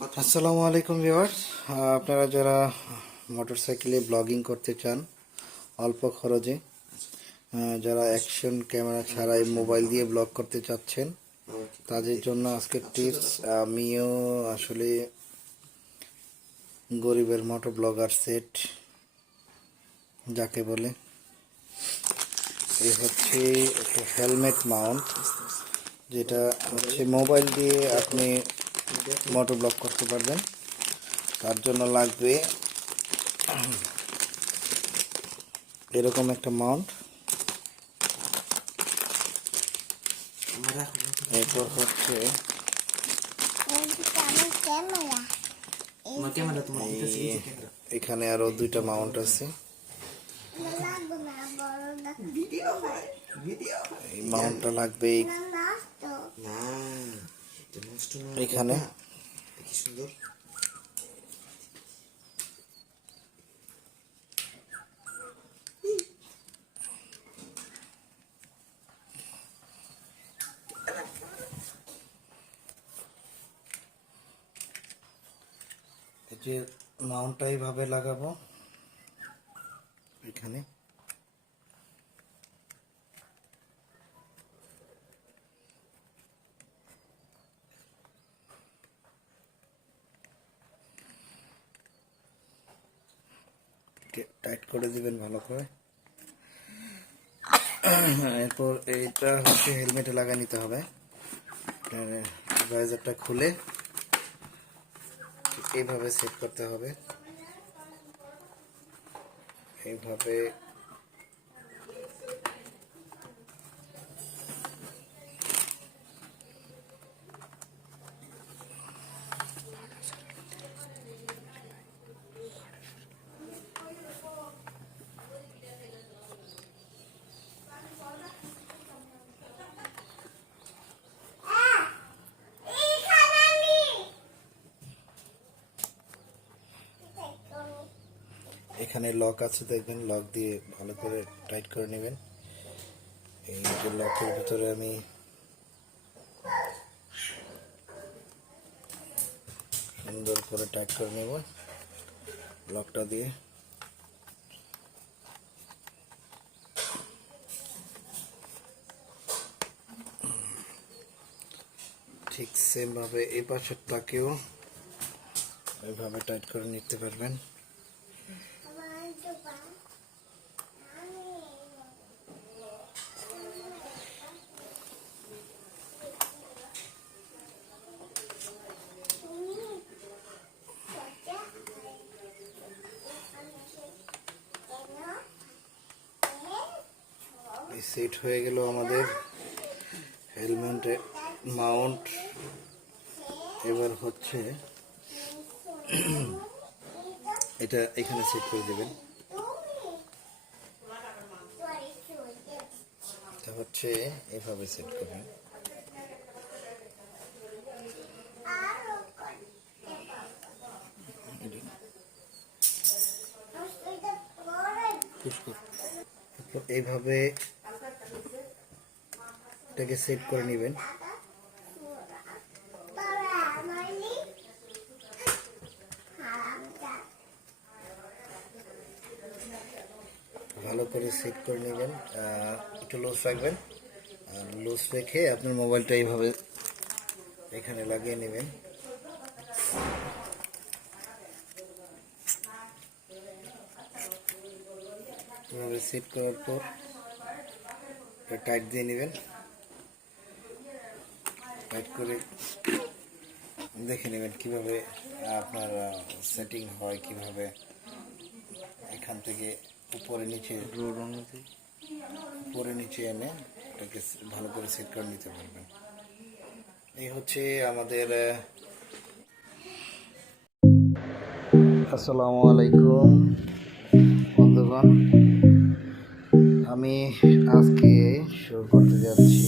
আসসালামু আলাইকুম ভিউয়ার্স, আপনারা যারা মোটরসাইকেলে ব্লগিং করতে চান অল্প খরচে, যারা অ্যাকশন ক্যামেরা ছাড়াই মোবাইল দিয়ে ব্লগ করতে চাচ্ছেন তাদের জন্য আজকের টিপস। আমিও আসলে গরিবের মোটো ব্লগার সেট যাকে বলে, এই হচ্ছে একটা হেলমেট মাউন্ট, যেটা হচ্ছে মোবাইল দিয়ে আপনি মোটো ব্লগ করতে পারবেন। তার জন্য লাগবে এরকম একটা মাউন্ট। এরপর হচ্ছে এখানে আরো দুইটা মাউন্ট আছে। এই মাউন্টটা লাগবে এখানে। এই যে মাউন্টটা এইভাবে লাগাবো এখানে। টাইট করে দিবেন ভালো করে। এরপর এইটা হচ্ছে হেলমেটে লাগা নিতে হবে। ভাইজারটা খুলে এইভাবে সেট করতে হবে। এইভাবে এখানে লক আছে, দেখবেন, লক দিয়ে ভালো করে টাইট করে নেবেন। এই যে লকের ভিতরে আমি সুন্দর করে টাইট করে নেব লকটা দিয়ে। ঠিক সেম ভাবে এই পাশেরটাকেও এইভাবে টাইট করে নিতে পারবেন। সেট হয়ে গেল আমাদের হেলমেটের মাউন্ট। এবার হচ্ছে এটা এখানে সেট করে দেবেন। এটা হচ্ছে এভাবে সেট করবেন। এইভাবে এটাকে সেট করে নেবেন। ভালো করে সেট করে নেবেন, একটু লুজ রাখবেন। আর লুজ রেখে আপনার মোবাইলটা এইভাবে এখানে লাগিয়ে নেবেন। এভাবে সেট করার পর টাইট দিয়ে নেবেন। টাইট করে দেখে নেবেন কিভাবে আপনার সেটিং হয়, কিভাবে এখান থেকে উপরে নিচে এনে এটাকে ভালো করে সেট করে নিতে পারবেন। এই হচ্ছে আমাদের। আসসালামু আলাইকুম বন্ধুগণ, আমি আজকে শুরু করতে যাচ্ছি